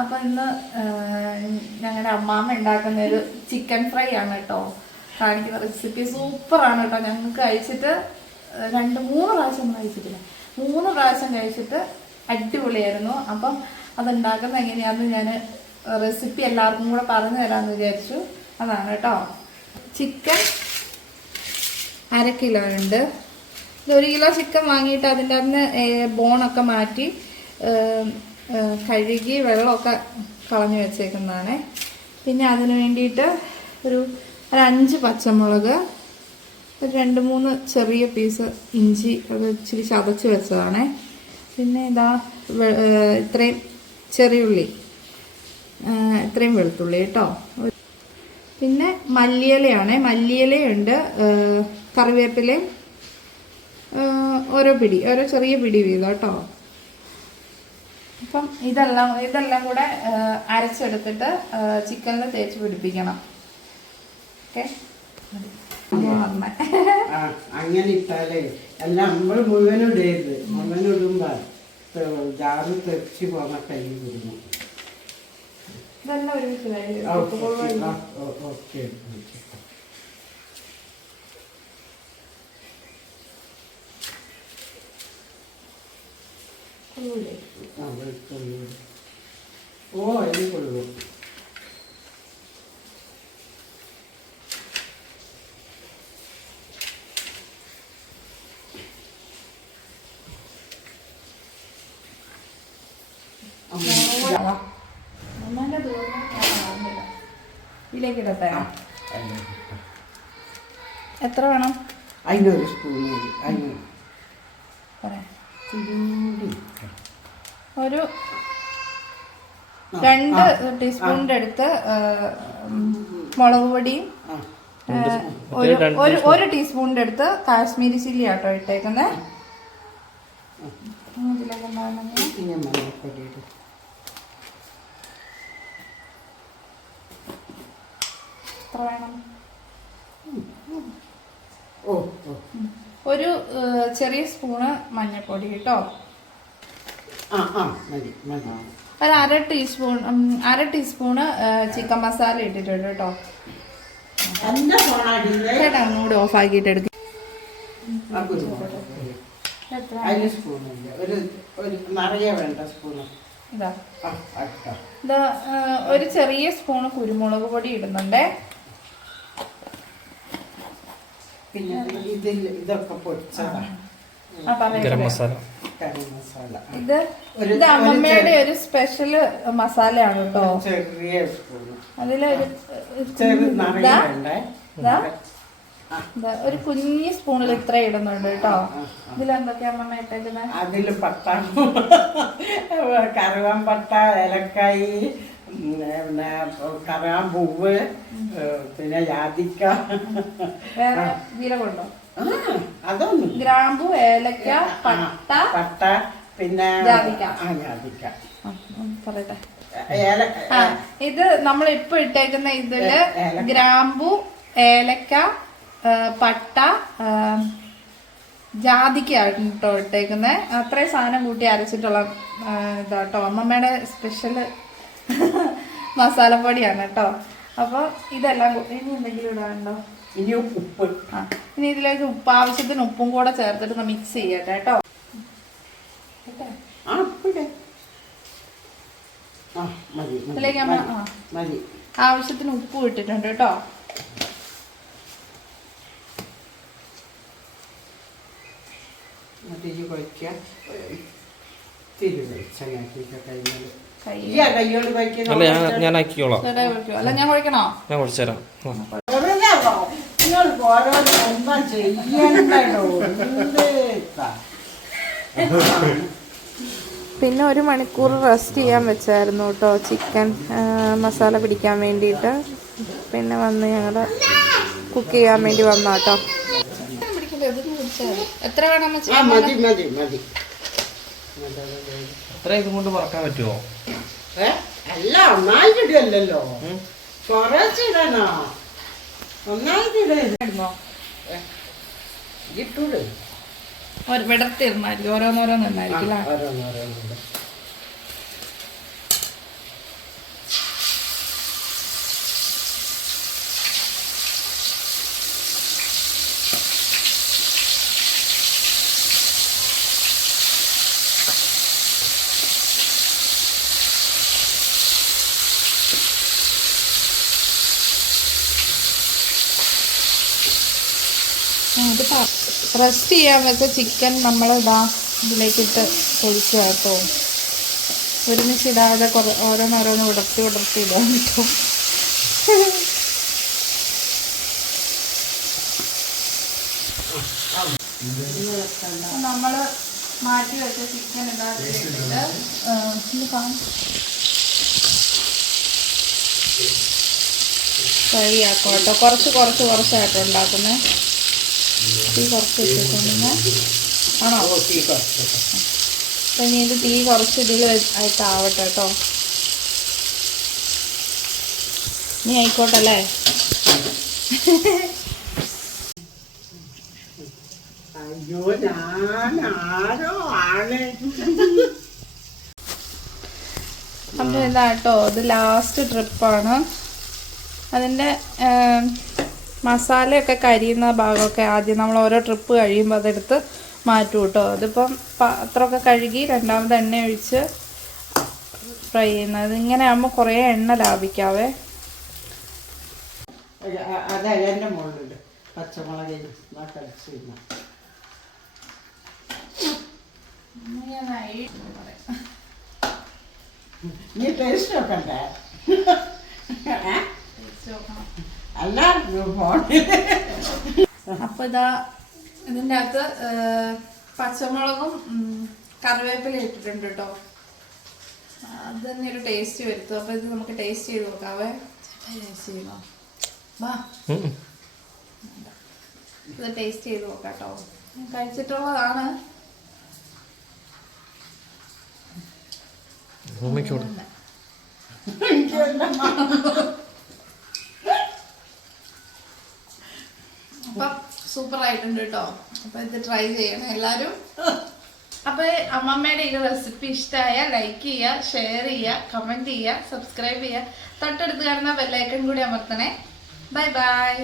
അപ്പോൾ ഇന്ന് ഞങ്ങളുടെ അമ്മാമ്മ ഉണ്ടാക്കുന്ന ഒരു ചിക്കൻ ഫ്രൈ ആണ് കേട്ടോ കാണിക്കുന്ന റെസിപ്പി. സൂപ്പറാണ് കേട്ടോ. ഞങ്ങൾക്ക് കഴിച്ചിട്ട് 2-3 പ്രാവശ്യം കഴിച്ചിട്ടില്ല, 3 പ്രാവശ്യം കഴിച്ചിട്ട് അടിപൊളിയായിരുന്നു. അപ്പം അതുണ്ടാക്കുന്നത് എങ്ങനെയാണെന്ന് ഞാൻ റെസിപ്പി എല്ലാവർക്കും കൂടെ പറഞ്ഞു തരാമെന്ന് വിചാരിച്ചു. അതാണ് കേട്ടോ. ചിക്കൻ 1/2 കിലോ ഉണ്ട്. 1 കിലോ ചിക്കൻ വാങ്ങിയിട്ട് അതിൻ്റെ അന്ന് ബോണൊക്കെ മാറ്റി കഴുകി വെള്ളമൊക്കെ കളഞ്ഞു വെച്ചേക്കുന്നതാണ്. പിന്നെ അതിന് വേണ്ടിയിട്ട് ഒരു 5 പച്ചമുളക്, ഒരു 2-3 ചെറിയ പീസ് ഇഞ്ചി അത് ഇച്ചിരി ചതച്ച് വെച്ചതാണ്. പിന്നെ ഇതാ ഇത്രയും ചെറിയുള്ളി, ഇത്രയും വെളുത്തുള്ളി കേട്ടോ. പിന്നെ മല്ലിയിലയാണ്, മല്ലിയിലയുണ്ട്, കറിവേപ്പിലയും ഓരോ ചെറിയ പിടി വീതം കേട്ടോ. അപ്പം ഇതെല്ലാം കൂടെ അരച്ചെടുത്തിട്ട് ചിക്കനിൽ തേച്ച് പിടിപ്പിക്കണം. ഓക്കെ, അങ്ങനെ ഇട്ടാലേ അല്ല നമ്മൾ മുഴുവനിടരുത്. മുഴുവനിടുമ്പോ ജാറ് തെറിച്ച് പോണ കൈ വിടുന്നു. ഇതെല്ലാം ഒരു വിസിലായി. ഓക്കെ. ഓ അതിന് കൊള്ളും. ഇതിലേക്ക് ഇടട്ടെ. എത്ര വേണം? 1 സ്പൂൺ മതി. ഒരു 2 ടീസ്പൂണിന്റെ അടുത്ത് മുളക് പൊടിയും, ഒരു ടീസ്പൂണിന്റെ അടുത്ത് കാശ്മീരി ചില്ലി ആട്ടോ ഇട്ടേക്കുന്നത്. എത്ര വേണം? ഒരു ചെറിയ സ്പൂണ് മഞ്ഞൾപ്പൊടി കേട്ടോ. ഒരു 1/2 ടീസ്പൂണ് ചിക്കൻ മസാല ഇട്ടിട്ടുണ്ട് കേട്ടോ. ചേട്ടാ ഒന്നുകൂടി ഓഫ് ആക്കിയിട്ട് എടുക്കും. ഇതാ ഒരു ചെറിയ സ്പൂണ് കുരുമുളക് പൊടി ഇടുന്നുണ്ടേ. പിന്നെ ഇതൊക്കെ പൊടിച്ചതാ ഗരം മസാല. ഇത് അമ്മമ്മയുടെ ഒരു സ്പെഷ്യൽ മസാലയാണ് കേട്ടോ. അതിലൊരു ഒരു കുഞ്ഞി സ്പൂണിൽ ഇത്ര ഇടുന്നുണ്ട് കേട്ടോ. ഇതിലെന്തൊക്കെയാ അമ്മമ്മ ഇട്ടേക്കുന്നത്? അതില് പട്ട, കറുവാമ്പട്ട, ഏലക്കായി, പിന്നെ കറാമ്പൂവ്, പിന്നെ ജാതിക്ക. വേറെ ജീരകമുണ്ടോ? അതൊന്നും. ഗ്രാമ്പു, ഏലക്ക, പട്ട, പിന്നെ ജാതിക്ക. പറയട്ടെ. ഇത് നമ്മൾ ഇപ്പൊ ഇട്ടേക്കുന്ന ഇതില് ഗ്രാമ്പു, ഏലക്ക, പട്ട, ജാതിക്കാണ് കേട്ടോ ഇട്ടേക്കുന്നത്. അത്രയും സാധനം കൂട്ടി അരച്ചിട്ടുള്ള ഇതാട്ടോ അമ്മമ്മയുടെ സ്പെഷ്യല് മസാലപ്പൊടിയാണ് കേട്ടോ. അപ്പോൾ ഇതെല്ലാം ഇനി എന്തെങ്കിലും ഇടാനുണ്ടോ? ഇനി ഉപ്പ്. ഇനി ഇതിലേക്ക് ഉപ്പ്, ആവശ്യത്തിന് ഉപ്പും കൂടെ ചേർത്തിട്ട് മിക്സ് ചെയ്യട്ടെ കേട്ടോ. ഇതിലേക്ക് നമ്മൾ ആവശ്യത്തിന് ഉപ്പും ഇട്ടിട്ടുണ്ട് കേട്ടോ. ഞാൻ ആക്കിക്കോളാം. അല്ല ഞാൻ കുഴക്കണോ? ഞാൻ കുഴച്ചു തരാം. പിന്നെ 1 മണിക്കൂർ റെസ്റ്റ് ചെയ്യാൻ വെച്ചായിരുന്നു കേട്ടോ ചിക്കൻ മസാല പിടിക്കാൻ വേണ്ടിയിട്ട്. പിന്നെ വന്ന് ഞങ്ങൾ കുക്ക് ചെയ്യാൻ വേണ്ടി വന്നാട്ടോ. എത്ര വേണം? അത്ര ഇതും കൊണ്ട് പറക്കാൻ പറ്റുമോ? അല്ല, ഒന്നായിട്ടിടല്ലോ, കുറച്ചിടണോ? ഒന്നായിട്ടിടോ ഇട്ടൂടെ വിടർത്തിരുന്നായിരിക്കും, ഓരോന്നോരോന്നായിരിക്കും. ഇത് റെസ്റ്റ് ചെയ്യാൻ വെച്ച ചിക്കൻ നമ്മൾ ഇതിലേക്കിട്ട് പൊളിക്കുക കേട്ടോ. ഒരുമിച്ചിടാതെ ഓരോന്നോരോന്ന് ഉടർത്തി ഇടാൻ കേട്ടോ. നമ്മൾ മാറ്റി വെച്ച ചിക്കൻ ഇടാതിട്ട് ഫ്രൈ ആക്കും കേട്ടോ. കുറച്ചായിട്ട് ഉണ്ടാക്കുന്നത്. തീ കുറച്ച് വെച്ചിട്ടുണ്ടെങ്കിൽ ആണോ? അപ്പം ഇനി ഇത് തീ കുറച്ച് ആയിട്ടാവട്ടെ കേട്ടോ. ഇനി ആയിക്കോട്ടല്ലേ. അയ്യോ ഞാൻ ആരോ ആണ്. അപ്പം ഇതാട്ടോ, ഇത് ലാസ്റ്റ് ട്രിപ്പാണ്. അതിൻ്റെ മസാലയൊക്കെ കരിയുന്ന ഭാഗമൊക്കെ ആദ്യം നമ്മൾ ഓരോ ട്രിപ്പ് കഴിയുമ്പോൾ അതെടുത്ത് മാറ്റും കേട്ടോ. അതിപ്പം പാത്രമൊക്കെ കഴുകി രണ്ടാമത് എണ്ണ ഒഴിച്ച് ഫ്രൈ ചെയ്യുന്നത്. ഇങ്ങനെ ആകുമ്പോൾ കുറേ എണ്ണ ലാഭിക്കാവേ. അതെ എൻ്റെ മുകളിലുണ്ട് പച്ചമുളക് കടിച്ചിരുന്ന. നീ ടേസ്റ്റ് നോക്കണ്ടേ? അല്ല അപ്പൊ ഇതാ ഇതിൻ്റെ അകത്ത് പച്ചമുളകും കറിവേപ്പില ഇട്ടിട്ടുണ്ട് കേട്ടോ. അത് തന്നെ ഒരു ടേസ്റ്റ് വരുത്തും. അപ്പൊ ഇത് നമുക്ക് ടേസ്റ്റ് ചെയ്ത് നോക്കാവേ. ടേസ്റ്റ് ചെയ്തോ? വാ, ഇത് ടേസ്റ്റ് ചെയ്ത് നോക്കാം കേട്ടോ. കഴിച്ചിട്ടുള്ളതാണ്. അപ്പം സൂപ്പർ ആയിട്ടുണ്ട് കേട്ടോ. അപ്പൊ ഇത് ട്രൈ ചെയ്യണം എല്ലാരും. അപ്പൊ അമ്മമ്മയുടെ ഈ റെസിപ്പി ഇഷ്ടമായ ലൈക്ക് ചെയ്യുക, ഷെയർ ചെയ്യുക, കമന്റ് ചെയ്യുക, സബ്സ്ക്രൈബ് ചെയ്യുക. തൊട്ടടുത്ത് കാണുന്ന ബെല്ലൈക്കൺ കൂടി അമർത്തണേ. Bye bye.